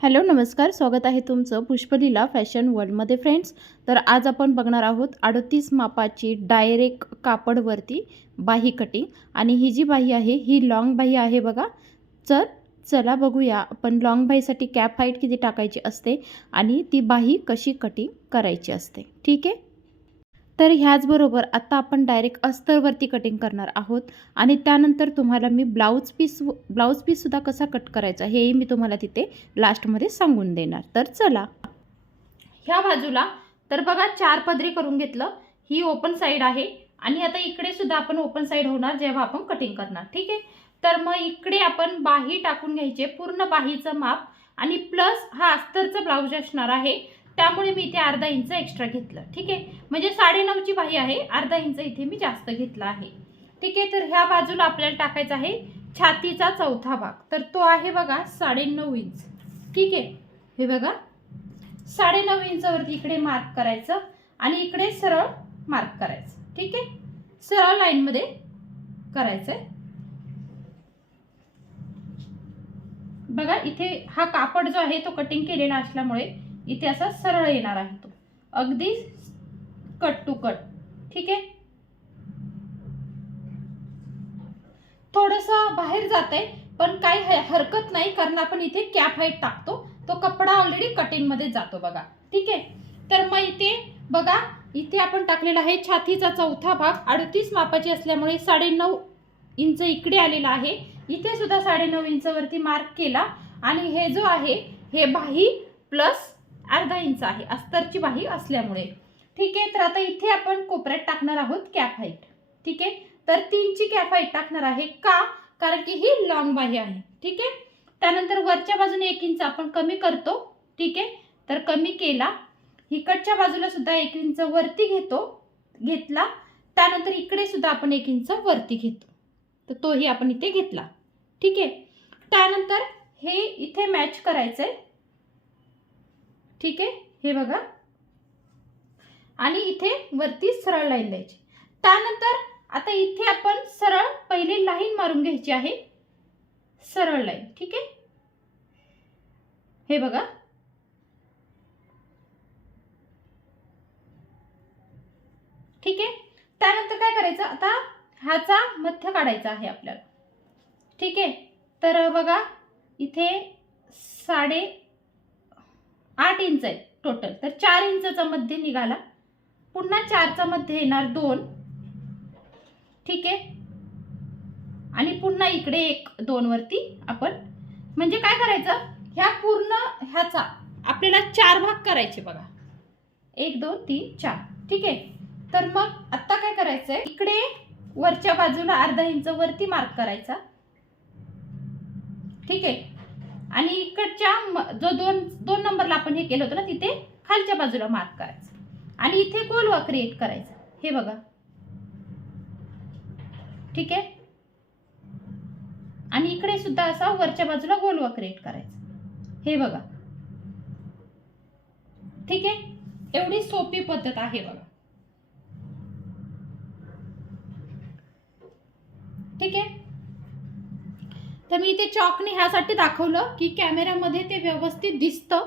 Hello नमस्कार. स्वागत आहे तुमचं पुष्पलीला फॅशन वर्ल्डमध्ये फ्रेंड्स. तर आज आपण बघणार आहोत अडतीस मापाची डायरेक्ट कापडवरती बाही कटिंग. आणि ही जी बाही आहे ही लॉंग बाही आहे बघा. तर चला बघूया आपण लॉंग बाहीसाठी कॅप हाईट किती टाकायची असते आणि ती बाही कशी कटिंग करायची असते. ठीक आहे? तर ह्याचबरोबर आत्ता आपण डायरेक्ट अस्तरवरती कटिंग करणार आहोत. आणि त्यानंतर तुम्हाला मी ब्लाऊज पीस ब्लाऊज पीससुद्धा कसा कट करायचा हेही मी तुम्हाला तिथे लास्टमध्ये सांगून देणार. तर चला. ह्या बाजूला तर बघा चार पदरी करून घेतलं. ही ओपन साईड आहे. आणि आता इकडे सुद्धा आपण ओपन साईड होणार जेव्हा आपण कटिंग करणार. ठीक आहे? तर मग इकडे आपण बाही टाकून घ्यायचे. पूर्ण बाहीचं माप. आणि प्लस हा अस्तरचं ब्लाऊज असणार आहे. त्यामुळे मी इथे अर्धा इंच एक्स्ट्रा घेतलं. ठीक आहे? म्हणजे साडेनऊची बाही आहे. अर्धा इंच इथे मी जास्त घेतला आहे. ठीक आहे? तर ह्या बाजूला आपल्याला टाकायचा आहे छातीचा चौथा भाग. तर तो आहे बघा साडेनऊ इंच. ठीक आहे? हे बघा. साडेनऊ इंचवरती इकडे मार्क करायचं आणि इकडे सरळ मार्क करायचं. ठीक आहे? सरळ लाईनमध्ये करायचं आहे बघा इथे हा कापड जो आहे तो कटिंग केलेला असल्यामुळे इथे असा सरळ येणार आहे तो. अगदी कट टू कट ठीक आहे? थोडस बाहेर जात आहे पण काही हरकत नाही कारण आपण इथे कॅप हाईट टाकतो. तो कपडा ऑलरेडी कटिंगमध्ये जातो बघा. ठीक आहे? तर मग इथे बघा इथे आपण टाकलेला आहे छातीचा चौथा भाग. अडतीस मापाची असल्यामुळे साडेनऊ इंच इकडे आलेला आहे. इथे सुद्धा साडेनऊ इंचवरती मार्क केला. आणि हे जो आहे हे बाही प्लस अर्धा इंच आहे. अस्तरची बाही असल्यामुळे. ठीक आहे तर आता इथे आपण कोपऱ्यात टाकणार आहोत कॅप हाईट. ठीक आहे तर तीनची कॅप हाईट टाकणार आहे का? कारण की ही लॉंग बाही आहे. ठीक आहे त्यानंतर वरच्या बाजूने एक इंच आपण कमी करतो. ठीक आहे तर कमी केला. इकडच्या बाजूला सुद्धा एक इंच वरती घेतो घेतला. त्यानंतर इकडे सुद्धा आपण एक इंच वरती घेतो. तर तोही आपण इथे घेतला. ठीक आहे त्यानंतर हे इथे मॅच करायचं आहे ठीक आहे? हे बघा. आणि इथे वरती सरळ लाईन द्यायची. त्यानंतर आता इथे आपण सरळ पहिली लाईन मारून घ्यायची आहे. सरळ लाईन ठीक आहे? हे बघा. ठीक आहे? त्यानंतर काय करायचं? आता ह्याचा मध्य काढायचा आहे आपल्याला. ठीक आहे? तर बघा इथे साडे आठ इंच आहे टोटल तर चार इंचचा मध्य निघाला. पुन्हा चारचा मध्य येणार दोन. ठीक आहे? आणि पुन्हा इकडे एक दोन वरती आपण म्हणजे काय करायचं? ह्या पूर्ण ह्याचा आपल्याला चार भाग करायचे बघा. एक दोन तीन चार. ठीक आहे? तर मग आत्ता काय करायचंय? इकडे वरच्या बाजूला अर्धा इंच वरती मार्क करायचा. ठीक आहे? आणि इकडच्या जो दोन दोन नंबरला आपण हे केलं होतं ना तिथे खालच्या बाजूला मार्क करायचं. आणि इथे गोलवा क्रिएट करायचा? हे बघा. ठीक आहे? आणि इकडे सुद्धा असा वरच्या बाजूला गोलवा क्रिएट करायचा. हे बघा. ठीक आहे? एवढी सोपी पद्धत आहे बघा. ठीक आहे? तर मी इथे चॉकने ह्यासाठी दाखवलं की कॅमेऱ्यामध्ये ते व्यवस्थित दिसतं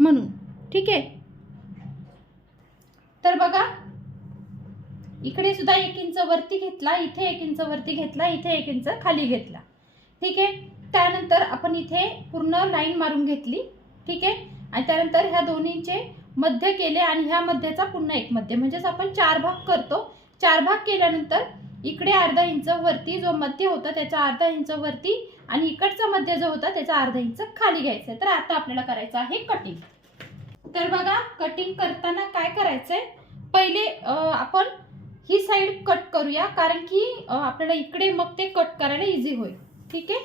म्हणून. ठीक आहे? तर बघा. इकडे सुद्धा एक इंच वरती घेतला इथे एक इंच वरती घेतला इथे एक इंच खाली घेतला. ठीक आहे? त्यानंतर आपण इथे पूर्ण लाईन मारून घेतली. ठीक आहे? आणि त्यानंतर ह्या दोन्हीचे मध्य केले आणि ह्या मध्याचा पुन्हा एक मध्य. म्हणजेच आपण चार भाग करतो. चार भाग केल्यानंतर इकडे अर्धा इंच वरती जो मध्य होता त्याचा अर्धा इंच वरती आणि इकडचा मध्य जो होता त्याचा अर्धा इंच खाली घ्यायचा तर आता आपल्याला करायचं आहे कटिंग तर बघा कटिंग करताना काय करायचंय? पहिले आपण ही साईड कट करूया कारण की आपल्याला इकडे मग ते कट करायला इझी होईल. ठीक आहे?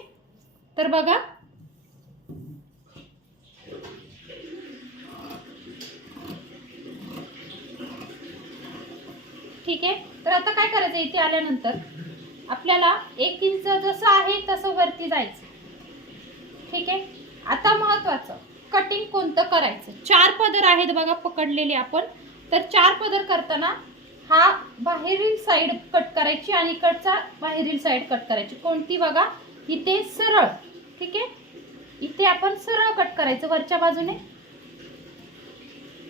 तर बघा ठीक आहे? तर आता काय करायचं? इथे आल्यानंतर आपल्याला एक इंच जसं आहे तसं वरती जायचं. ठीक आहे? आता महत्वाचं कटिंग कोणतं करायचं? चार पदर आहेत बघा पकडलेले आपण. तर चार पदर करताना हा बाहेरील साईड कट करायची आणि इकडचा बाहेरील साईड कट करायची. कोणती बघा? इथे सरळ. ठीक आहे? इथे आपण सरळ कट करायचं वरच्या बाजूने.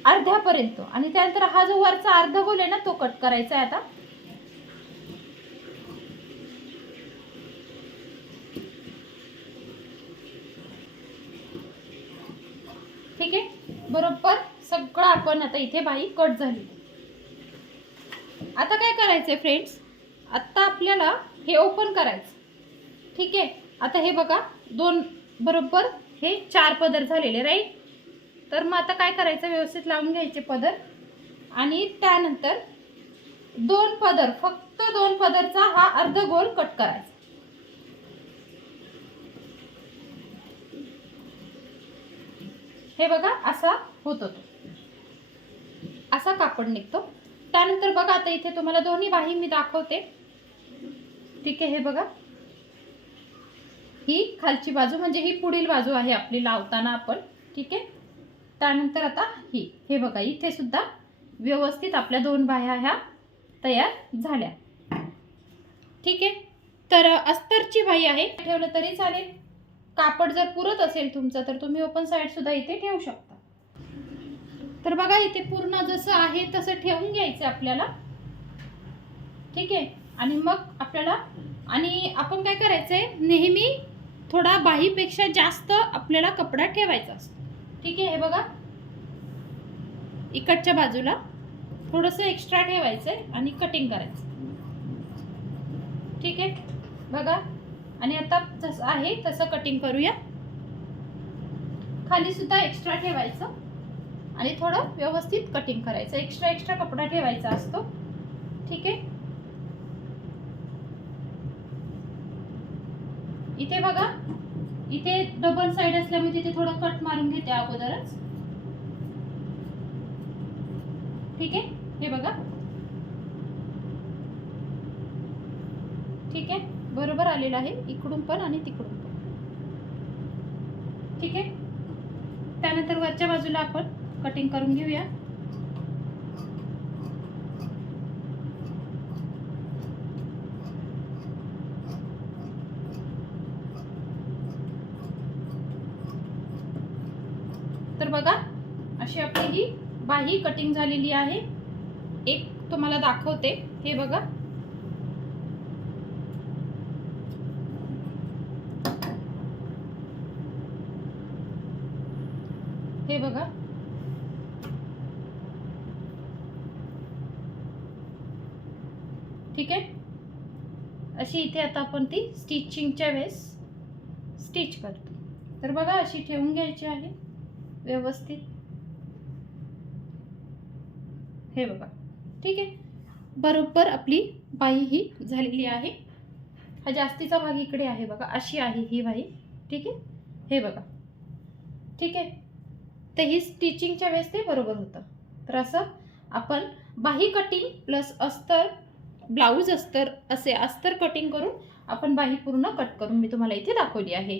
अर्ध्यापर्यंत. आणि त्यानंतर हा जो वरचा अर्धा गोल आहे ना तो कट करायचा आहे आता. ठीक आहे? बरोबर. सगळं आपण आता इथे बाई कट झाली. आता काय करायचंय फ्रेंड्स आता आपल्याला हे ओपन करायचं. ठीक आहे? आता हे बघा दोन बरोबर? हे चार पदर झालेले राईट तर मग आता काय करायचं? व्यवस्थित लावून घ्यायचे पदर. आणि त्यानंतर दोन पदर फक्त दोन पदरचा हा अर्ध गोल कट करायचा. हे बघा असा होतो तो असा कापड निघतो. त्यानंतर बघा आता इथे तुम्हाला दोन्ही बाही मी दाखवते. ठीक आहे हे बघा. ही खालची बाजू म्हणजे ही पुढील बाजू आहे आपली लावताना आपण. ठीक आहे? त्यानंतर आता ही. हे बघा इथे सुद्धा व्यवस्थित आपल्या दोन बाह्या ह्या तयार झाल्या. ठीक आहे? तर अस्तरची बाई आहे ठेवलं तरी चालेल. कापड जर पुरत असेल तुमचं तर तुम्ही ओपन साईड सुद्धा इथे ठेवू शकता. तर बघा इथे पूर्ण जसं आहे तसं ठेवून घ्यायचं आपल्याला. ठीक आहे? आणि मग आपल्याला आणि आपण काय करायचंय? नेहमी थोडा बाहीपेक्षा जास्त आपल्याला कपडा ठेवायचा असतो. ठीक आहे हे बघा. इकडच्या बाजूला थोडंसं एक्स्ट्रा ठेवायचं आहे आणि कटिंग करायचं. ठीक आहे बघा. आणि आता जसं आहे तसं कटिंग करूया. खाली सुद्धा एक्स्ट्रा ठेवायचं. आणि थोडं व्यवस्थित कटिंग करायचं. एक्स्ट्रा एक्स्ट्रा कपडा ठेवायचा असतो. ठीक आहे? इथे बघा. इथे डबल साईड असल्यामुळे तिथे थोडं कट मारून घेते अगोदरच. ठीक आहे? हे बघा. ठीक आहे? बरोबर आलेलं आहे. इकडून पण आणि तिकडून पण. ठीक आहे? त्यानंतर वरच्या बाजूला आपण कटिंग करून घेऊया. तर बघा अशी आपली ही बाही कटिंग झालेली आहे. एक तुम्हाला दाखवते. हे बघा. हे बघा. ठीक आहे? अशी इथे आता आपण ती स्टिचिंगच्या वेळेस स्टिच करतो. तर बघा अशी ठेवून घ्यायची आहे. व्यवस्थित. हे बघा. ठीक आहे? बरोबर आपली बाई ही झालेली आहे. हा जास्तीचा भाग इकडे आहे बघा. अशी आहे ही बाई. ठीक आहे? हे बघा. ठीक आहे? तर ही स्टिचिंगच्या वेळेस ते बरोबर होतं. तर असं आपण बाही कटिंग प्लस अस्तर ब्लाऊज अस्तर असे अस्तर कटिंग करून आपण बाही पूर्ण कट करून मी तुम्हाला इथे दाखवली आहे.